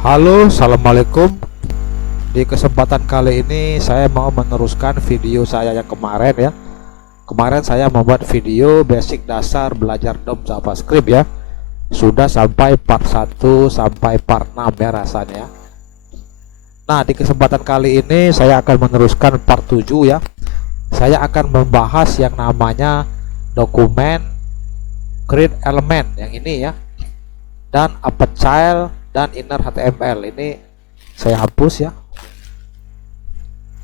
Halo, assalamualaikum. Di kesempatan kali ini saya mau meneruskan video saya yang kemarin ya. Kemarin saya membuat video basic dasar belajar DOM JavaScript ya. Sudah sampai part 1 sampai part 6 ya rasanya. Nah, di kesempatan kali ini saya akan meneruskan part 7 ya. Saya akan membahas yang namanya dokumen create element yang ini ya. Dan append child dan inner HTML. Ini saya hapus ya.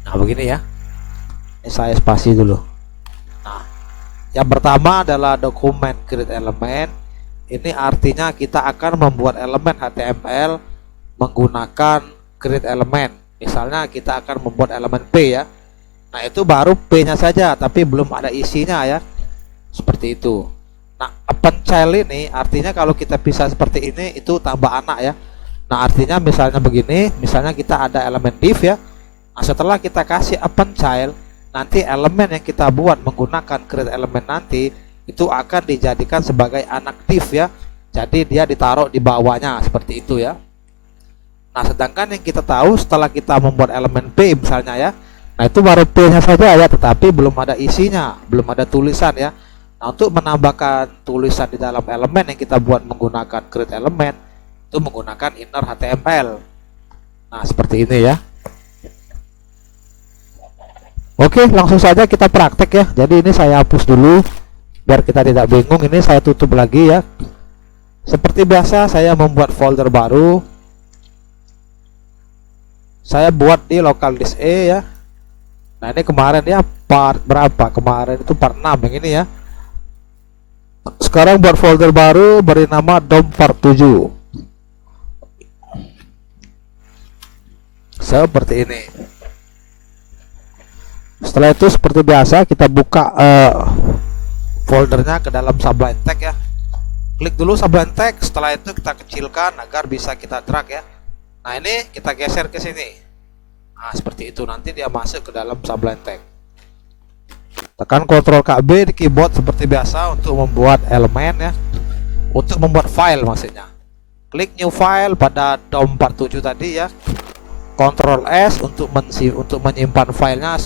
Nah, begini ya. Ini saya spasi dulu. Nah, yang pertama adalah dokumen create element. Ini artinya kita akan membuat elemen HTML menggunakan create element. Misalnya kita akan membuat elemen P ya. Nah, itu baru P-nya saja, tapi belum ada isinya ya. Seperti itu. Nah, append child ini artinya kalau kita bisa seperti ini itu tambah anak ya. Nah, artinya misalnya begini, misalnya kita ada elemen div ya. Nah, setelah kita kasih append child, nanti elemen yang kita buat menggunakan create element nanti itu akan dijadikan sebagai anak div ya. Jadi dia ditaruh di bawahnya seperti itu ya. Nah, sedangkan yang kita tahu setelah kita membuat elemen P misalnya ya. Nah, itu baru P-nya saja ya, tetapi belum ada isinya, belum ada tulisan ya. Nah, untuk menambahkan tulisan di dalam elemen yang kita buat menggunakan create element itu menggunakan inner HTML. Nah, seperti ini ya. Oke, langsung saja kita praktek ya. Jadi ini saya hapus dulu biar kita tidak bingung. Ini saya tutup lagi ya. Seperti biasa saya membuat folder baru. Saya buat di local disk E ya. Nah, ini kemarin ya part berapa? Kemarin itu part 6 yang ini ya. Sekarang buat folder baru, beri nama DOM part 7 seperti ini. Setelah itu seperti biasa kita buka foldernya ke dalam Sublime Text ya. Klik dulu Sublime Text, setelah itu kita kecilkan agar bisa kita drag ya. Nah, ini kita geser ke sini. Nah, seperti itu, nanti dia masuk ke dalam Sublime Text. Tekan Ctrl KB di keyboard seperti biasa untuk membuat elemen ya. Untuk membuat file maksudnya. Klik new file pada DOM 47 tadi ya. Ctrl S untuk menyimpan filenya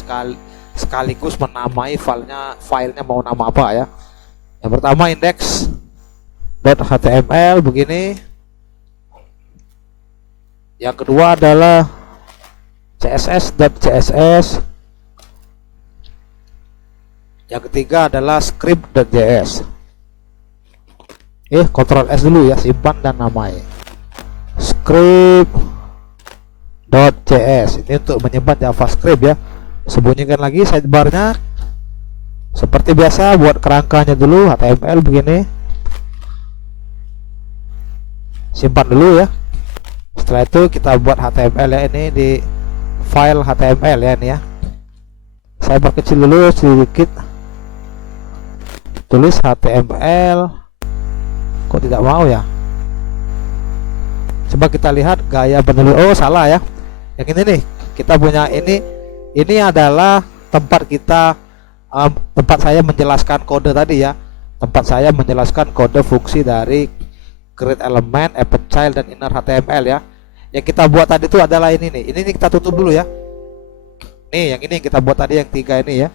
sekaligus menamai filenya mau nama apa ya. Yang pertama index.html begini. Yang kedua adalah css.css. Yang ketiga adalah script.js. Ctrl S dulu ya, simpan dan namai. Script.js ini untuk menyimpan JavaScript ya. Sembunyikan lagi sidebarnya. Seperti biasa buat kerangkanya dulu HTML begini. Simpan dulu ya. Setelah itu kita buat HTML ya, ini di file HTML ya ini ya. Saya perkecil dulu sedikit. Tulis HTML. Kok tidak mau ya? Coba kita lihat gaya penulis. Oh, salah ya. Yang ini nih, kita punya ini adalah tempat kita tempat saya menjelaskan kode tadi ya. Tempat saya menjelaskan kode fungsi dari create element, append child dan inner HTML ya. Yang kita buat tadi itu adalah ini nih. Ini kita tutup dulu ya. Nih, yang ini yang kita buat tadi yang 3 ini ya.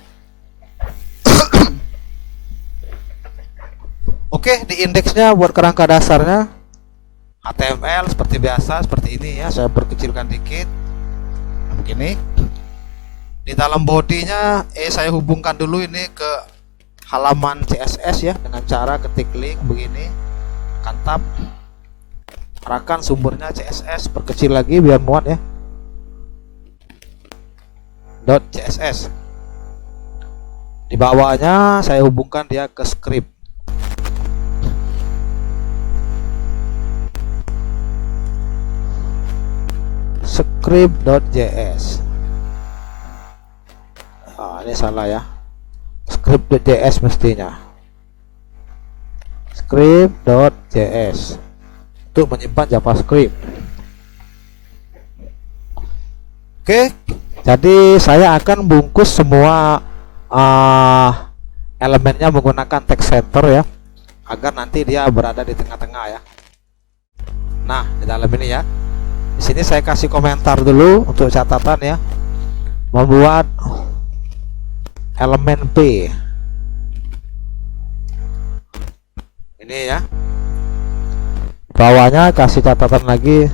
Oke, di indeksnya buat kerangka dasarnya HTML seperti biasa, seperti ini ya. Saya perkecilkan dikit. Nah, begini. Di dalam bodinya saya hubungkan dulu ini ke halaman CSS ya dengan cara ketik link begini. Tab. Arahkan sumbernya CSS, perkecil lagi biar muat ya. .css. Di bawahnya saya hubungkan dia ke script. Script.js. Ini salah ya. Script.js mestinya. Script.js untuk menyimpan JavaScript. Oke, jadi saya akan bungkus semua elemennya menggunakan text center ya, agar nanti dia berada di tengah-tengah ya. Nah, di dalam ini ya. Di sini saya kasih komentar dulu untuk catatan ya. Membuat elemen P. Ini ya. Bawahnya kasih catatan lagi,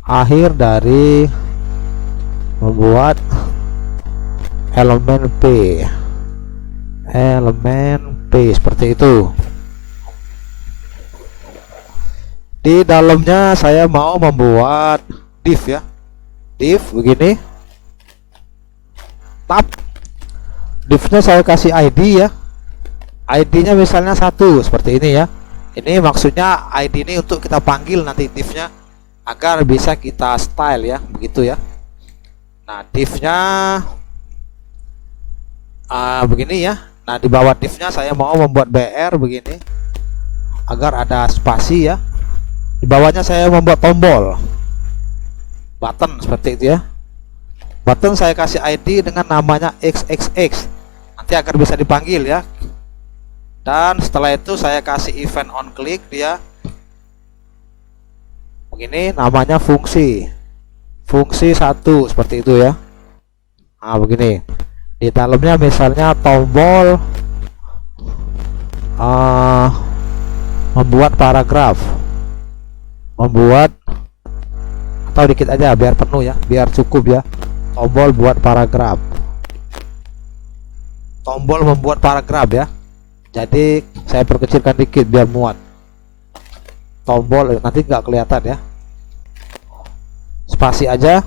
akhir dari membuat elemen P. Elemen P seperti itu. Di dalamnya saya mau membuat div ya. Div begini. Tab. Divnya saya kasih ID ya. ID-nya misalnya 1 seperti ini ya. Ini maksudnya ID ini untuk kita panggil nanti divnya agar bisa kita style ya, begitu ya. Nah, divnya begini ya. Nah, di bawah divnya saya mau membuat BR begini agar ada spasi ya. Di bawahnya saya membuat tombol button seperti itu ya. Button saya kasih ID dengan namanya XXX, nanti agar bisa dipanggil ya. Dan setelah itu saya kasih event on click, dia begini namanya fungsi 1 seperti itu ya. Nah begini, di dalamnya misalnya tombol membuat paragraf, membuat, atau dikit aja biar penuh ya, biar cukup ya. Tombol buat paragraf, tombol membuat paragraf ya. Jadi saya perkecilkan dikit biar muat. Tombol nanti nggak kelihatan ya. Spasi aja.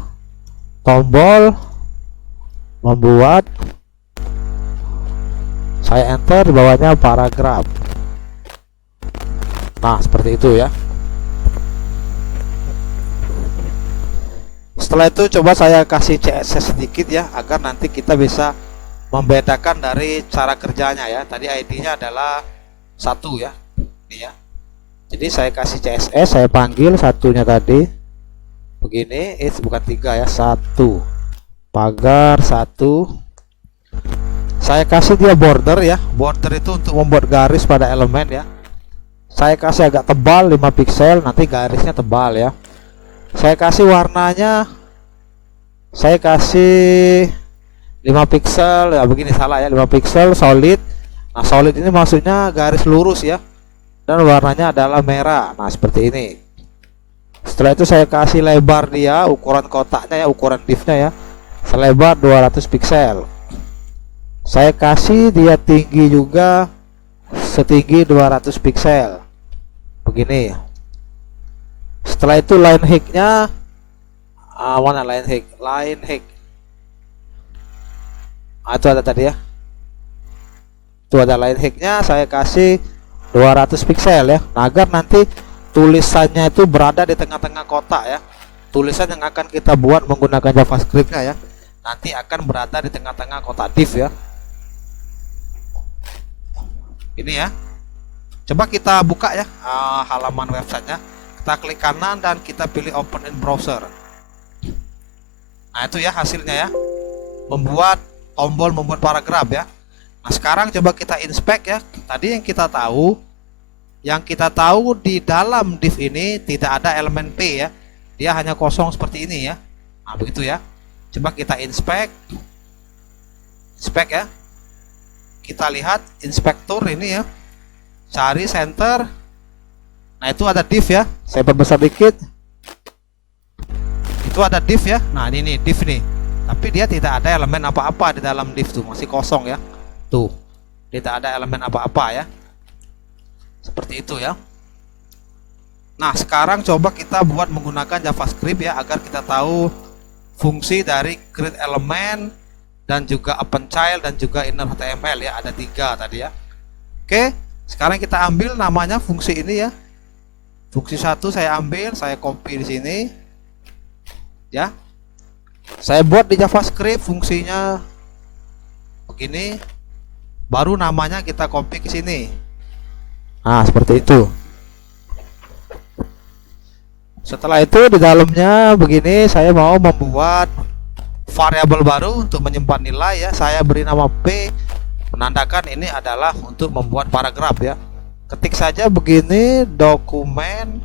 Tombol membuat, saya enter, di bawahnya paragraf. Nah seperti itu ya. Setelah itu coba saya kasih CSS sedikit ya, agar nanti kita bisa membedakan dari cara kerjanya ya. Tadi ID-nya adalah 1 ya. Ini ya. Jadi saya kasih CSS, saya panggil satunya tadi. Begini, bukan 3 ya, 1. Pagar 1. Saya kasih dia border ya. Border itu untuk membuat garis pada elemen ya. Saya kasih agak tebal 5 pixel, nanti garisnya tebal ya. Saya kasih warnanya, saya kasih 5 pixel ya, begini salah ya, 5 pixel solid. Nah solid ini maksudnya garis lurus ya, dan warnanya adalah merah. Nah seperti ini. Setelah itu saya kasih lebar dia, ukuran kotaknya ya, ukuran divnya ya, selebar 200 pixel. Saya kasih dia tinggi juga setinggi 200 pixel begini. Setelah itu line height-nya mana line height? Line height itu ada tadi ya. Itu ada line height-nya, saya kasih 200 pixel ya. Nah, agar nanti tulisannya itu berada di tengah-tengah kotak ya. Tulisan yang akan kita buat menggunakan JavaScript-nya ya, nanti akan berada di tengah-tengah kotak div ya. Ini ya. Coba kita buka ya halaman websitenya. Kita klik kanan dan kita pilih open in browser. Nah itu ya hasilnya ya, membuat tombol membuat paragraf ya. Nah sekarang coba kita inspect ya. Tadi yang kita tahu di dalam div ini tidak ada elemen P ya, dia hanya kosong seperti ini ya. Nah begitu ya. Coba kita inspect ya. Kita lihat inspektur ini ya, cari center. Nah itu ada div ya, saya perbesar dikit. Itu ada div ya. Nah ini div nih, tapi dia tidak ada elemen apa-apa di dalam div tuh, masih kosong ya. Tuh, tidak ada elemen apa-apa ya. Seperti itu ya. Nah sekarang coba kita buat menggunakan JavaScript ya, agar kita tahu fungsi dari create element dan juga append child dan juga inner HTML ya. Ada 3 tadi ya. Oke, sekarang kita ambil namanya fungsi ini ya. Fungsi 1 saya ambil, saya copy di sini ya. Saya buat di JavaScript fungsinya begini, baru namanya kita copy ke sini. Nah seperti itu. Setelah itu di dalamnya begini, saya mau membuat variabel baru untuk menyimpan nilai ya. Saya beri nama P, menandakan ini adalah untuk membuat paragraf ya. Ketik saja begini, dokumen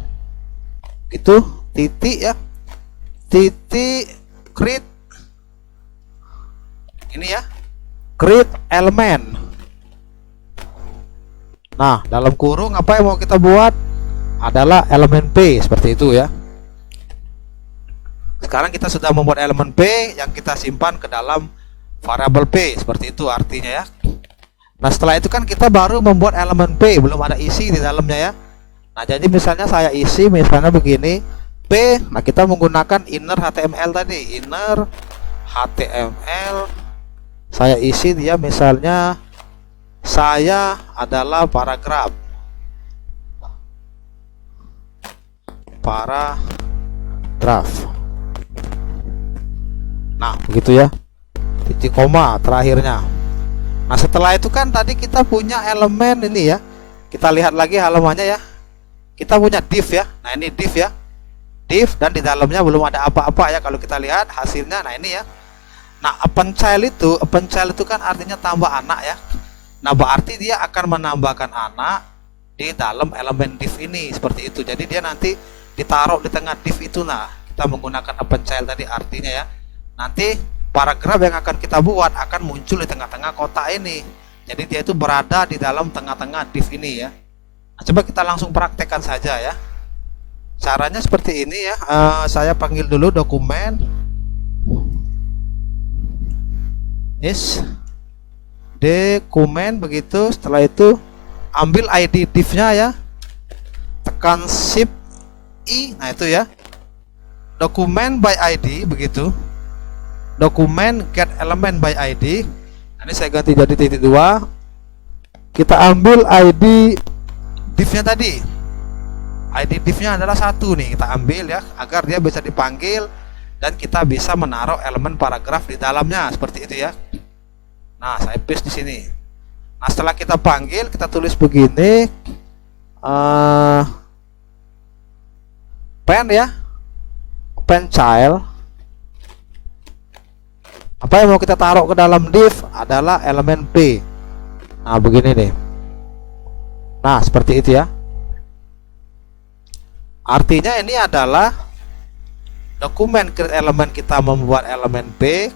gitu, titik ya. titik create ini ya, create element. Nah, dalam kurung apa yang mau kita buat adalah elemen P seperti itu ya. Sekarang kita sudah membuat elemen P yang kita simpan ke dalam variabel P seperti itu artinya ya. Nah, setelah itu kan kita baru membuat elemen P, belum ada isi di dalamnya ya. Nah, jadi misalnya saya isi misalnya begini P, nah kita menggunakan inner HTML tadi, inner HTML. Saya isi dia misalnya saya adalah paragraf. Nah, begitu ya. Titik koma terakhirnya. Nah, setelah itu kan tadi kita punya elemen ini ya. Kita lihat lagi halamannya ya. Kita punya div ya. Nah, ini div ya. Div dan di dalamnya belum ada apa-apa ya kalau kita lihat hasilnya. Nah, ini ya. Nah, append child itu kan artinya tambah anak ya. Nah, berarti dia akan menambahkan anak di dalam elemen div ini seperti itu. Jadi dia nanti ditaruh di tengah div itu. Nah, kita menggunakan append child tadi artinya ya. Nanti paragraf yang akan kita buat akan muncul di tengah-tengah kotak ini. Jadi dia itu berada di dalam tengah-tengah div ini ya. Nah, coba kita langsung praktekkan saja ya. Caranya seperti ini ya. Saya panggil dulu dokumen is dokumen begitu. Setelah itu ambil ID div-nya ya, tekan shift I. Nah, itu ya, dokumen by ID begitu, dokumen get element by ID. Nah, ini saya ganti jadi titik 2. Kita ambil ID div-nya tadi, ID div-nya adalah 1 nih, kita ambil ya agar dia bisa dipanggil dan kita bisa menaruh elemen paragraf di dalamnya seperti itu ya. Nah, saya paste di sini. Nah, setelah kita panggil, kita tulis begini, pen ya, pen child. Apa yang mau kita taruh ke dalam div adalah elemen P. Nah, begini nih. Nah, seperti itu ya. Artinya ini adalah dokumen create element, kita membuat elemen P.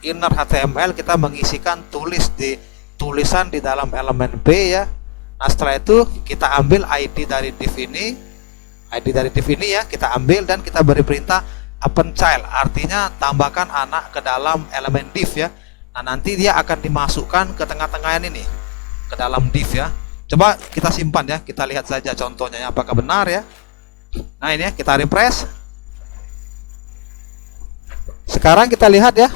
Inner HTML kita mengisikan tulisan di dalam elemen P ya. Nah, setelah itu kita ambil ID dari div ini, ya kita ambil dan kita beri perintah append child, artinya tambahkan anak ke dalam elemen div ya. Nah, nanti dia akan dimasukkan ke tengah-tengah ini nih, ke dalam div ya. Coba kita simpan ya, kita lihat saja contohnya apakah benar ya. Nah, ini ya, kita refresh. Sekarang kita lihat ya,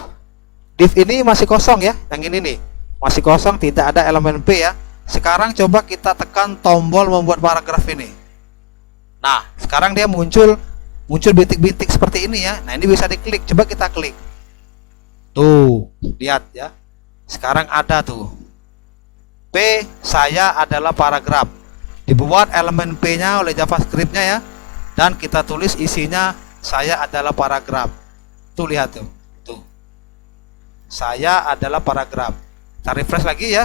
div ini masih kosong ya, yang ini nih masih kosong, tidak ada elemen P ya. Sekarang coba kita tekan tombol membuat paragraf ini. Nah, sekarang dia muncul bintik-bintik seperti ini ya. Nah, ini bisa diklik, coba kita klik. Tuh, lihat ya. Sekarang ada tuh. P saya adalah paragraf. Dibuat elemen P-nya oleh JavaScript-nya ya. Dan kita tulis isinya saya adalah paragraf. Tuh, lihat tuh. Saya adalah paragraf. Kita refresh lagi ya.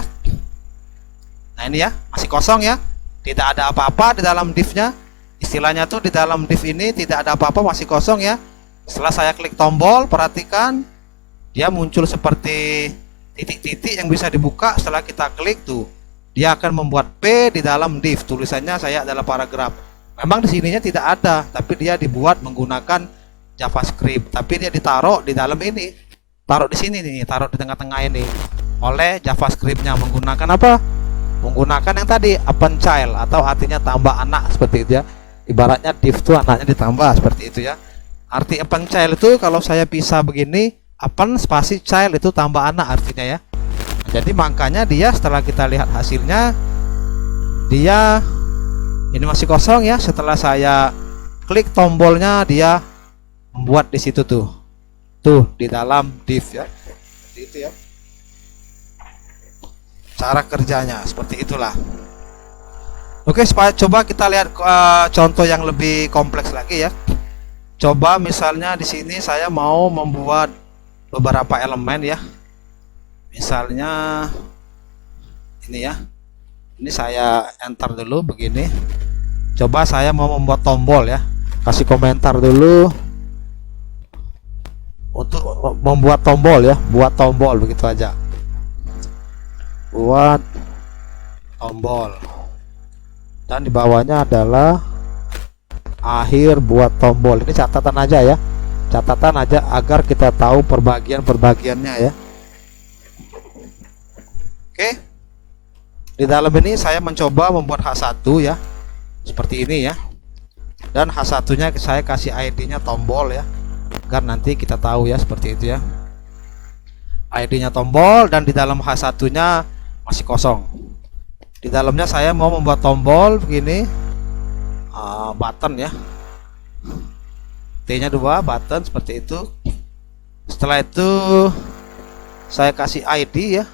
Nah, ini ya, masih kosong ya. Tidak ada apa-apa di dalam div-nya. Istilahnya tuh di dalam div ini tidak ada apa-apa, masih kosong ya. Setelah saya klik tombol, perhatikan dia muncul seperti titik-titik yang bisa dibuka. Setelah kita klik tuh, dia akan membuat P di dalam div. Tulisannya saya adalah paragraf. Memang di sininya tidak ada, tapi dia dibuat menggunakan JavaScript. Tapi dia ditaruh di dalam ini. Taruh di sini nih, taruh di tengah-tengah ini oleh JavaScript-nya menggunakan apa? Menggunakan yang tadi append child, atau artinya tambah anak seperti itu ya. Ibaratnya div itu anaknya ditambah seperti itu ya. Arti append child itu kalau saya pisah begini, append spasi child itu tambah anak artinya ya. Jadi makanya dia setelah kita lihat hasilnya, dia ini masih kosong ya. Setelah saya klik tombolnya, dia membuat di situ tuh di dalam div ya. Seperti itu ya cara kerjanya, seperti itulah. Oke, coba kita lihat contoh yang lebih kompleks lagi ya. Coba misalnya di sini saya mau membuat beberapa elemen ya. Misalnya ini ya. Ini saya enter dulu begini. Coba saya mau membuat tombol ya. Kasih komentar dulu. untuk membuat tombol ya, buat tombol begitu aja. Buat tombol. Dan di bawahnya adalah akhir buat tombol. Ini catatan aja ya. Catatan aja agar kita tahu perbagian-perbagiannya ya. Oke. Di dalam ini saya mencoba membuat H1 ya. Seperti ini ya. Dan H1-nya saya kasih ID-nya tombol ya. Agar nanti kita tahu ya, seperti itu ya. ID-nya tombol, dan di dalam H1-nya masih kosong. Di dalamnya saya mau membuat tombol begini, button ya, T-nya 2, button seperti itu. Setelah itu saya kasih ID ya,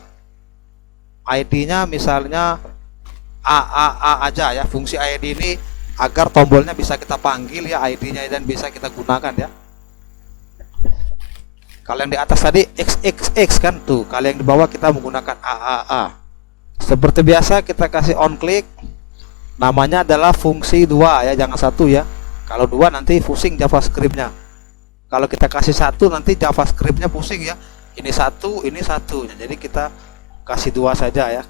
ID-nya misalnya AAA aja ya. Fungsi ID ini agar tombolnya bisa kita panggil ya, ID-nya, dan bisa kita gunakan ya. Kalau yang di atas tadi XXX kan tuh, kalau yang di bawah kita menggunakan AAA. Seperti biasa kita kasih on click. Namanya adalah fungsi 2 ya, jangan 1 ya. Kalau 2 nanti pusing JavaScript-nya. Kalau kita kasih 1 nanti JavaScript-nya pusing ya. Ini 1, ini 1. Jadi kita kasih 2 saja ya.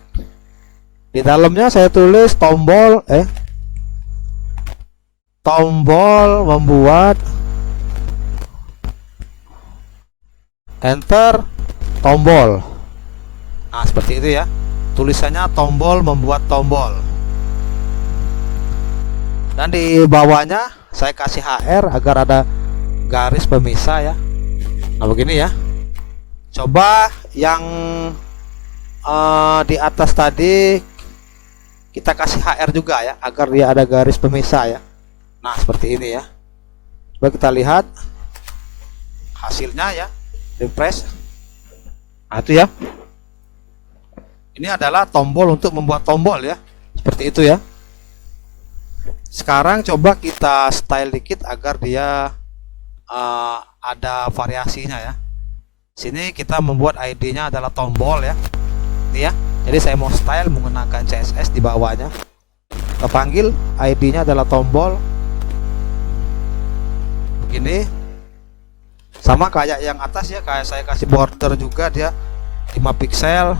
Di dalamnya saya tulis tombol membuat, enter, tombol. Nah, seperti itu ya. Tulisannya tombol membuat tombol. Dan di bawahnya saya kasih HR agar ada garis pemisah ya. Nah, begini ya. Coba yang di atas tadi kita kasih HR juga ya, agar dia ada garis pemisah ya. Nah, seperti ini ya. Coba kita lihat hasilnya ya. Refresh. Nah, itu ya. Ini adalah tombol untuk membuat tombol ya. Seperti itu ya. Sekarang coba kita style dikit agar dia ada variasinya ya. Sini kita membuat ID-nya adalah tombol ya. Ini ya. Jadi saya mau style menggunakan CSS di bawahnya. Kita panggil ID-nya adalah tombol. Begini. Sama kayak yang atas ya, kayak saya kasih border juga, dia 5 pixel,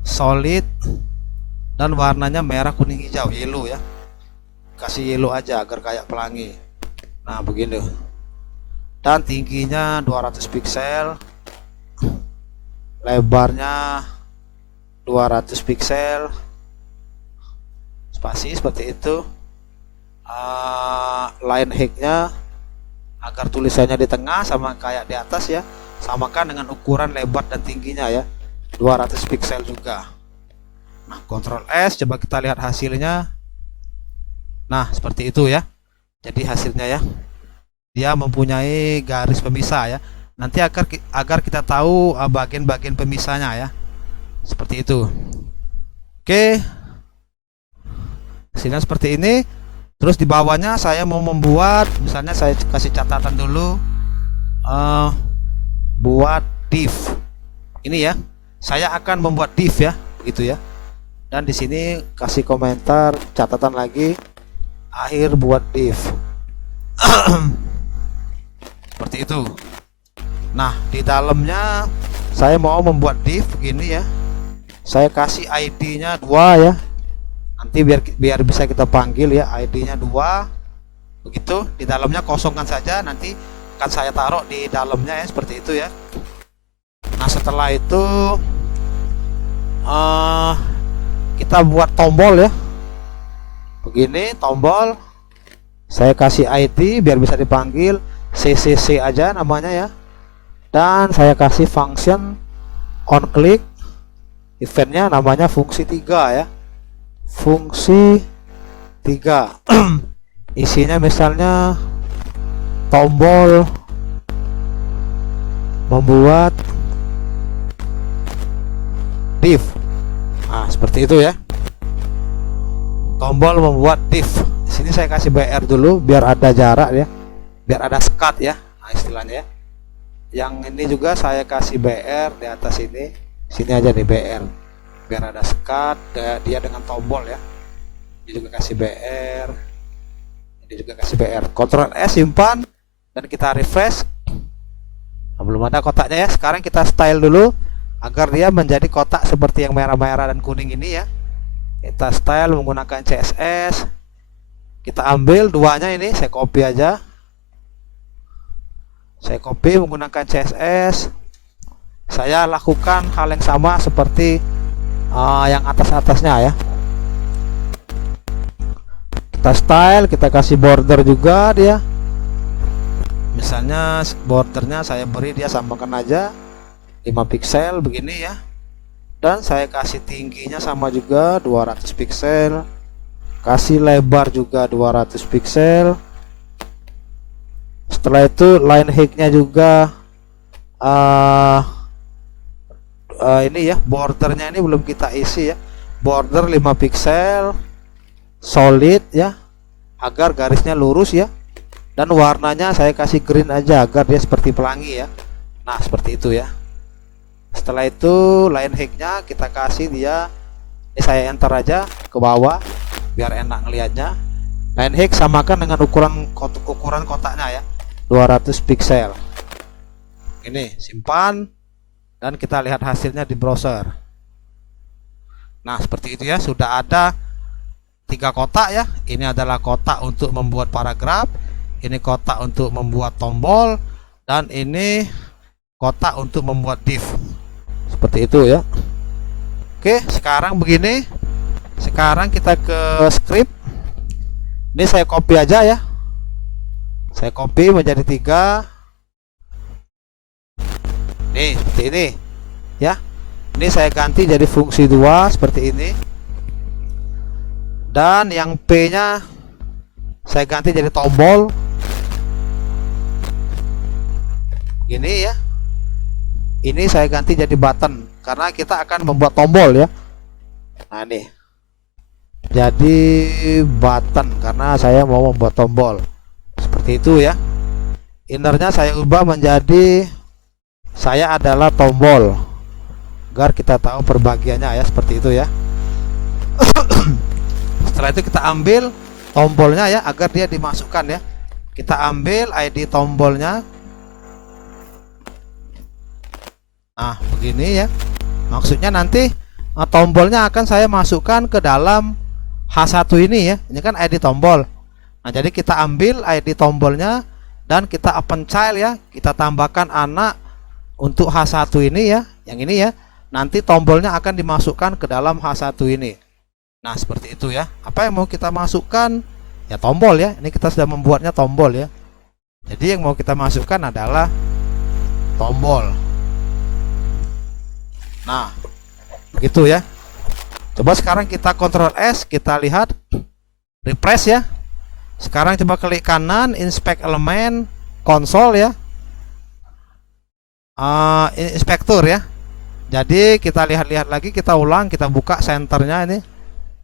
solid, dan warnanya merah kuning hijau, yellow ya. Kasih yellow aja agar kayak pelangi. Nah, begini. Dan tingginya 200 pixel, lebarnya 200 pixel, spasi seperti itu. Line height-nya agar tulisannya di tengah sama kayak di atas ya, samakan dengan ukuran lebar dan tingginya ya, 200 pixel juga. Nah, Ctrl S, coba kita lihat hasilnya. Nah, seperti itu ya. Jadi hasilnya ya, dia mempunyai garis pemisah ya. Nanti agar kita tahu bagian-bagian pemisahnya ya. Seperti itu. Oke. Hasilnya seperti ini. Terus di bawahnya saya mau membuat, misalnya saya kasih catatan dulu, buat div. Ini ya, saya akan membuat div ya, begitu ya. Dan di sini kasih komentar, catatan lagi, akhir buat div. Seperti itu. Nah, di dalamnya saya mau membuat div begini ya. Saya kasih ID-nya 2 ya. Nanti biar bisa kita panggil ya, ID-nya 2. Begitu, di dalamnya kosongkan saja, nanti akan saya taruh di dalamnya ya, seperti itu ya. Nah, setelah itu kita buat tombol ya. Begini, tombol. Saya kasih ID biar bisa dipanggil, CCC aja namanya ya. Dan saya kasih function on click. Eventnya namanya fungsi 3 ya. Fungsi 3. Isinya misalnya tombol membuat div. Nah, seperti itu ya. Tombol membuat div. Di sini saya kasih BR dulu biar ada jarak ya. Biar ada sekat ya. Nah, istilahnya ya. Yang ini juga saya kasih BR di atas ini. Sini aja nih BR. Biar ada sekat, dia dengan tombol ya. Ini juga kasih BR, ini juga kasih BR. Ctrl S simpan dan kita refresh. Nah, belum ada kotaknya ya. Sekarang kita style dulu agar dia menjadi kotak seperti yang merah-merah dan kuning ini ya. Kita style menggunakan CSS. Kita ambil duanya ini, saya copy aja. Saya copy menggunakan CSS. Saya lakukan hal yang sama seperti yang atas-atasnya ya. Kita style, kita kasih border juga dia. Misalnya bordernya saya beri dia samakan aja 5 pixel begini ya. Dan saya kasih tingginya sama juga 200 pixel. Kasih lebar juga 200 pixel. Setelah itu line height-nya juga ini ya, bordernya ini belum kita isi ya. Border 5 pixel solid ya, agar garisnya lurus ya. Dan warnanya saya kasih green aja agar dia seperti pelangi ya. Nah, seperti itu ya. Setelah itu line height-nya kita kasih dia, ini saya enter aja ke bawah biar enak ngelihatnya. Line height samakan dengan ukuran kotaknya ya, 200 pixel. Ini simpan dan kita lihat hasilnya di browser. Nah, seperti itu ya, sudah ada 3 kotak ya. Ini adalah kotak untuk membuat paragraf, ini kotak untuk membuat tombol, dan ini kotak untuk membuat div. Seperti itu ya. Oke, sekarang begini. Sekarang kita ke script. Ini saya copy aja ya. Saya copy menjadi 3. Nih, seperti ini ya. Ini saya ganti jadi fungsi 2 seperti ini. Dan yang P-nya saya ganti jadi tombol. Ini ya. Ini saya ganti jadi button karena kita akan membuat tombol ya. Nah, nih. Jadi button karena saya mau membuat tombol. Seperti itu ya. Innernya saya ubah menjadi saya adalah tombol agar kita tahu perbagiannya ya, seperti itu ya. Setelah itu kita ambil tombolnya ya agar dia dimasukkan ya. Kita ambil ID tombolnya. Nah, begini ya. Maksudnya nanti tombolnya akan saya masukkan ke dalam H1 ini ya. Ini kan ID tombol. Nah, jadi kita ambil ID tombolnya dan kita append child ya. Kita tambahkan anak untuk H1 ini ya. Yang ini ya. Nanti tombolnya akan dimasukkan ke dalam H1 ini. Nah, seperti itu ya. Apa yang mau kita masukkan? Ya, tombol ya. Ini kita sudah membuatnya tombol ya. Jadi yang mau kita masukkan adalah tombol. Nah, begitu ya. Coba sekarang kita Ctrl S, kita lihat refresh ya. Sekarang coba klik kanan, inspect element, console ya. Inspektur ya. Jadi kita lihat-lihat lagi, kita ulang, kita buka senternya ini.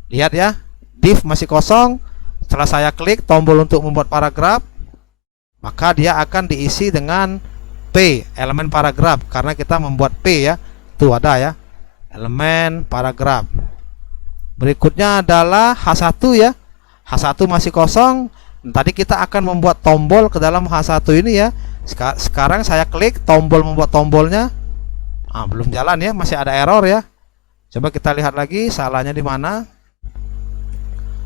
Lihat ya, div masih kosong. Setelah saya klik tombol untuk membuat paragraf, maka dia akan diisi dengan P, elemen paragraf, karena kita membuat P ya. Tuh ada ya, elemen paragraf. Berikutnya adalah H1 ya. H1 masih kosong. Tadi kita akan membuat tombol ke dalam H1 ini ya. Sekarang saya klik tombol membuat tombolnya. Belum jalan ya, masih ada error ya. Coba kita lihat lagi salahnya di mana.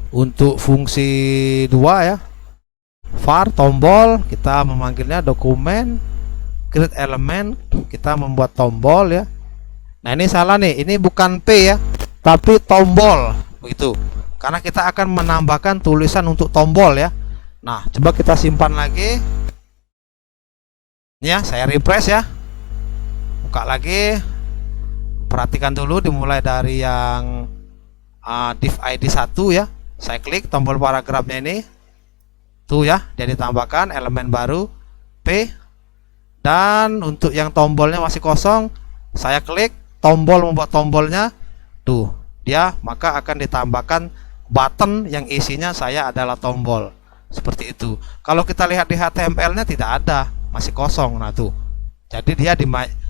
Untuk fungsi 2 ya, var tombol, kita memanggilnya dokumen create element, kita membuat tombol ya. Nah, ini salah nih, ini bukan P ya, tapi tombol begitu. Karena kita akan menambahkan tulisan untuk tombol ya. Nah, coba kita simpan lagi. Ya, saya refresh ya. Buka lagi. Perhatikan dulu dimulai dari yang div ID 1 ya. Saya klik tombol paragrafnya ini. Tuh ya, dia ditambahkan elemen baru P. Dan untuk yang tombolnya masih kosong, saya klik tombol membuat tombolnya. Tuh, dia maka akan ditambahkan button yang isinya saya adalah tombol. Seperti itu. Kalau kita lihat di HTML-nya tidak ada, masih kosong. Nah, tuh. Jadi dia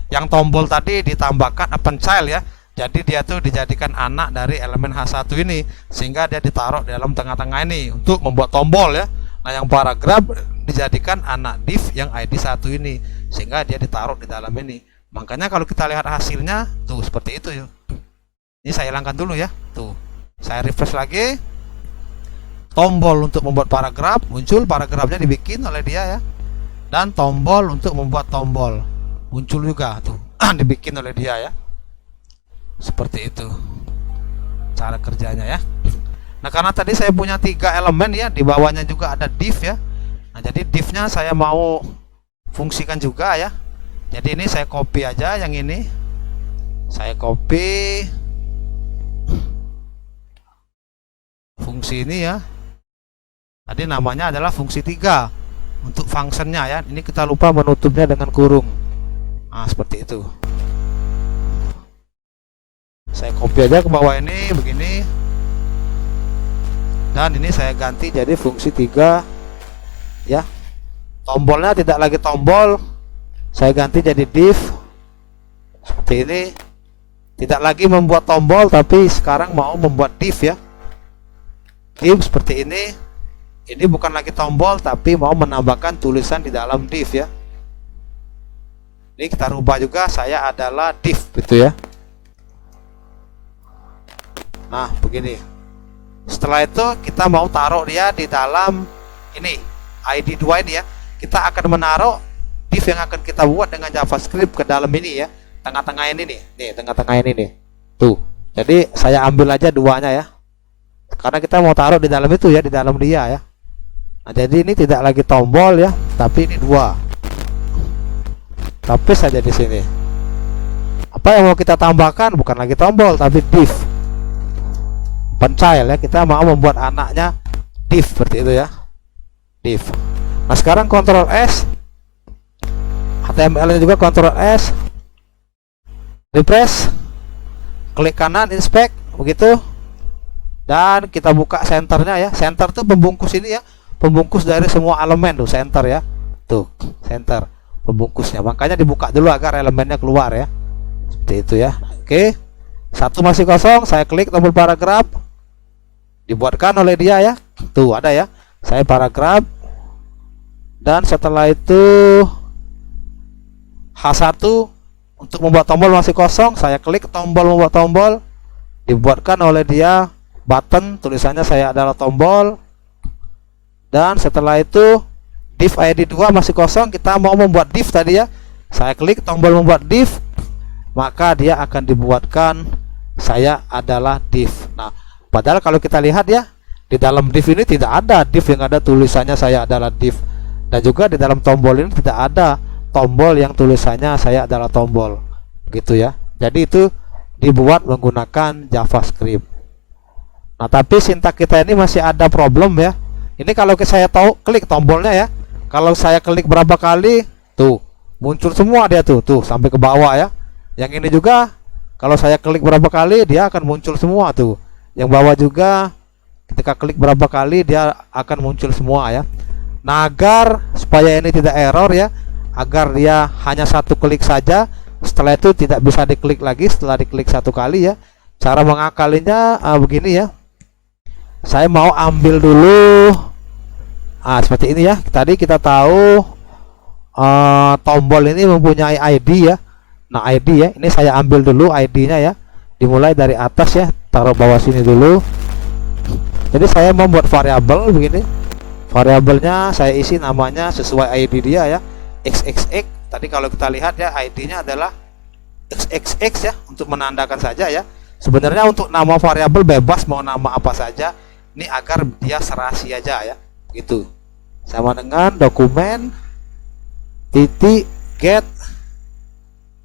yang tombol tadi ditambahkan append child ya. Jadi dia tuh dijadikan anak dari elemen H1 ini, sehingga dia ditaruh di dalam tengah-tengah ini untuk membuat tombol ya. Nah, yang paragraf dijadikan anak div yang ID 1 ini, sehingga dia ditaruh di dalam ini. Makanya kalau kita lihat hasilnya tuh seperti itu yuk. Ini saya hilangkan dulu ya. Tuh, saya refresh lagi. Tombol untuk membuat paragraf muncul, paragrafnya dibikin oleh dia ya. Dan tombol untuk membuat tombol muncul juga tuh, dibikin oleh dia ya. Seperti itu cara kerjanya ya. Nah, karena tadi saya punya 3 elemen ya, di bawahnya juga ada div ya. Nah, jadi divnya saya mau fungsikan juga ya. Jadi ini saya copy aja yang ini. Saya copy fungsi ini ya. Tadi namanya adalah fungsi 3 untuk functionnya ya. Ini kita lupa menutupnya dengan kurung. Nah, seperti itu. Saya copy aja ke bawah ini begini. Dan ini saya ganti jadi fungsi 3 ya. Tombolnya tidak lagi tombol, saya ganti jadi div seperti ini. Tidak lagi membuat tombol, tapi sekarang mau membuat div ya. Div seperti ini. Ini bukan lagi tombol, tapi mau menambahkan tulisan di dalam div ya. Ini kita rubah juga, saya adalah div gitu ya. Nah, begini. Setelah itu kita mau taruh dia di dalam ini ID 2 ini ya. Kita akan menaruh div yang akan kita buat dengan JavaScript ke dalam ini ya. Tengah-tengah ini nih. Nih, tengah-tengah ini nih. Tuh. Jadi saya ambil aja duanya ya. Karena kita mau taruh di dalam itu ya, di dalam dia ya. Nah, jadi ini tidak lagi tombol ya, tapi ini 2. Tapi saja di sini. Apa yang mau kita tambahkan bukan lagi tombol tapi div. Child ya, kita mau membuat anaknya div seperti itu ya. Div. Nah, sekarang Ctrl S. HTML nya juga Ctrl S. Refresh. Klik kanan inspect begitu. Dan kita buka centernya ya. Center tuh pembungkus ini ya. Pembungkus dari semua elemen tuh center ya. Tuh, center pembungkusnya. Makanya dibuka dulu agar elemennya keluar ya. Seperti itu ya. Oke. 1 masih kosong, saya klik tombol paragraf. Dibuatkan oleh dia ya. Tuh ada ya. Saya paragraf. Dan setelah itu H1 untuk membuat tombol masih kosong, saya klik tombol membuat tombol. Dibuatkan oleh dia button, tulisannya saya adalah tombol. Dan setelah itu div ID 2 masih kosong, kita mau membuat div tadi ya. Saya klik tombol membuat div, maka dia akan dibuatkan saya adalah div. Nah, padahal kalau kita lihat ya, di dalam div ini tidak ada div yang ada tulisannya saya adalah div. Dan juga di dalam tombol ini tidak ada tombol yang tulisannya saya adalah tombol. Begitu ya. Jadi itu dibuat menggunakan JavaScript. Nah, tapi sintak kita ini masih ada problem ya. Ini kalau saya tahu klik tombolnya ya. Kalau saya klik berapa kali, tuh muncul semua dia tuh sampai ke bawah ya. Yang ini juga kalau saya klik berapa kali dia akan muncul semua tuh. Yang bawah juga ketika klik berapa kali dia akan muncul semua ya. Nah, agar supaya ini tidak error ya, agar dia hanya 1 klik saja, setelah itu tidak bisa diklik lagi setelah diklik 1 kali ya. Cara mengakalinya begini ya. Saya mau ambil dulu seperti ini ya. Tadi kita tahu tombol ini mempunyai ID ya. Nah, ID ya, ini saya ambil dulu ID-nya ya. Dimulai dari atas ya, taruh bawah sini dulu. Jadi saya membuat variabel begini. Variabelnya saya isi namanya sesuai ID dia ya, XXX. Tadi kalau kita lihat ya, ID-nya adalah XXX ya, untuk menandakan saja ya. Sebenarnya untuk nama variabel bebas mau nama apa saja. Ini agar dia serasi aja ya, gitu. Sama dengan dokumen titik get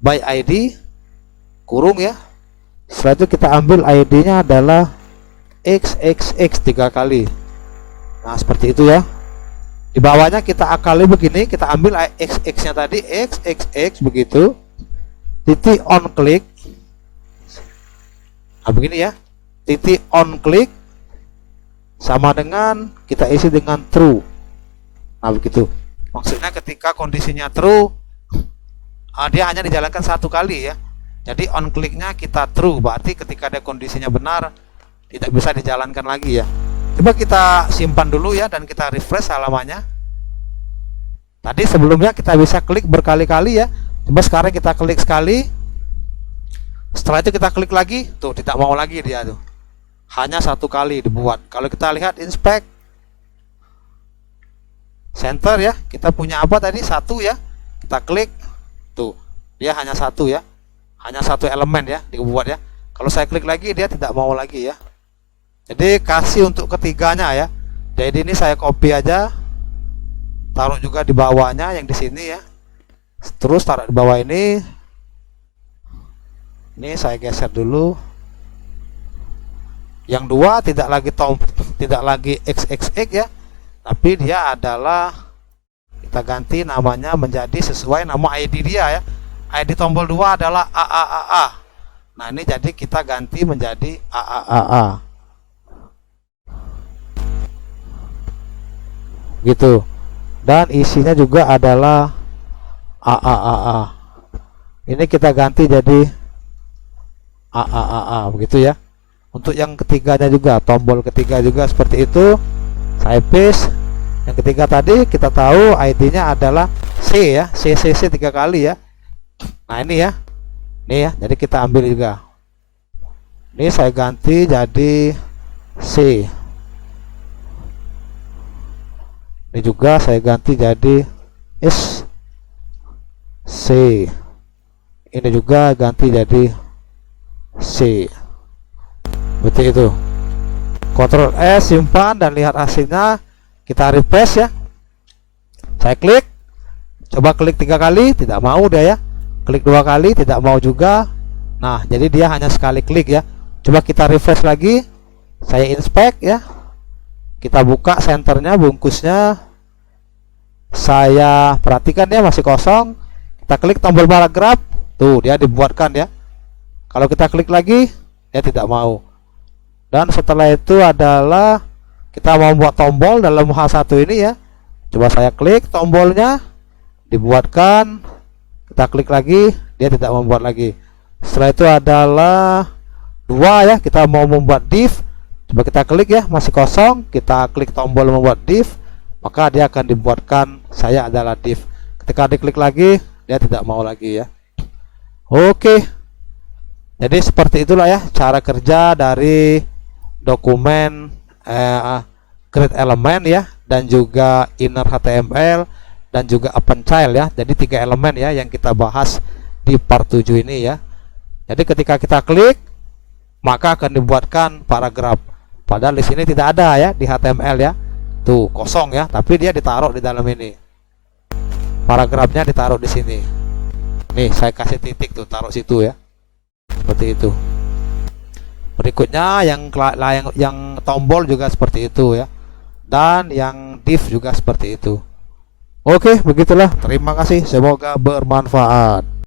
by ID kurung ya. Setelah itu kita ambil ID-nya adalah XXX 3 kali. Nah, seperti itu ya. Di bawahnya kita akali begini, kita ambil XX-nya tadi XXX begitu. Titik on click. Nah, begini ya. Titik on click sama dengan kita isi dengan true. Nah, begitu. Maksudnya ketika kondisinya true, dia hanya dijalankan 1 kali ya. Jadi on clicknya kita true, berarti ketika ada kondisinya benar tidak bisa dijalankan lagi ya. Coba kita simpan dulu ya dan kita refresh halamannya. Tadi sebelumnya kita bisa klik berkali-kali ya. Coba sekarang kita klik sekali. Setelah itu kita klik lagi, tuh tidak mau lagi dia tuh. Hanya satu kali dibuat. Kalau kita lihat inspect center ya, kita punya apa tadi? Satu ya. Kita klik, tuh dia hanya satu ya, hanya satu elemen ya dibuat ya. Kalau saya klik lagi dia tidak mau lagi ya. Jadi kasih untuk ketiganya ya. Jadi ini saya copy aja, taruh juga di bawahnya yang di sini ya. Terus taruh di bawah ini. Ini saya geser dulu. Yang dua tidak lagi XXX ya, tapi dia adalah, kita ganti namanya menjadi sesuai nama ID dia ya. ID tombol 2 adalah AAAA. Nah ini jadi kita ganti menjadi AAAA gitu. Dan isinya juga adalah AAAA. Ini kita ganti jadi AAAA begitu ya. Untuk yang ketiganya juga, tombol ketiga juga seperti itu. Saya paste. Yang ketiga tadi kita tahu ID-nya adalah C ya, CCC 3 kali ya. Nah ini ya, ini ya, jadi kita ambil juga. Ini saya ganti jadi C. Ini juga saya ganti jadi S C. Ini juga ganti jadi C. Seperti itu. Ctrl S, simpan dan lihat hasilnya. Kita refresh ya. Saya klik, coba klik 3 kali, tidak mau dia ya. Klik 2 kali, tidak mau juga. Nah jadi dia hanya sekali klik ya. Coba kita refresh lagi. Saya inspect ya. Kita buka senternya, bungkusnya. Saya perhatikan dia masih kosong. Kita klik tombol paragraf, tuh dia dibuatkan ya. Kalau kita klik lagi, dia tidak mau. Dan setelah itu adalah kita mau buat tombol dalam H1 ini ya. Coba saya klik tombolnya, dibuatkan. Kita klik lagi, dia tidak membuat lagi. Setelah itu adalah 2 ya, kita mau membuat div. Coba kita klik ya, masih kosong. Kita klik tombol membuat div, maka dia akan dibuatkan saya adalah div. Ketika diklik lagi, dia tidak mau lagi ya. Oke. Jadi seperti itulah ya cara kerja dari dokumen create element ya, dan juga inner HTML dan juga append child ya. Jadi 3 elemen ya yang kita bahas di part 7 ini ya. Jadi ketika kita klik, maka akan dibuatkan paragraf. Padahal di sini tidak ada ya di HTML ya. Tuh kosong ya, tapi dia ditaruh di dalam ini. Paragrafnya ditaruh di sini. Nih saya kasih titik tuh, taruh situ ya. Seperti itu. Berikutnya yang tombol juga seperti itu ya. Dan yang div juga seperti itu. Oke, begitulah. Terima kasih. Semoga bermanfaat.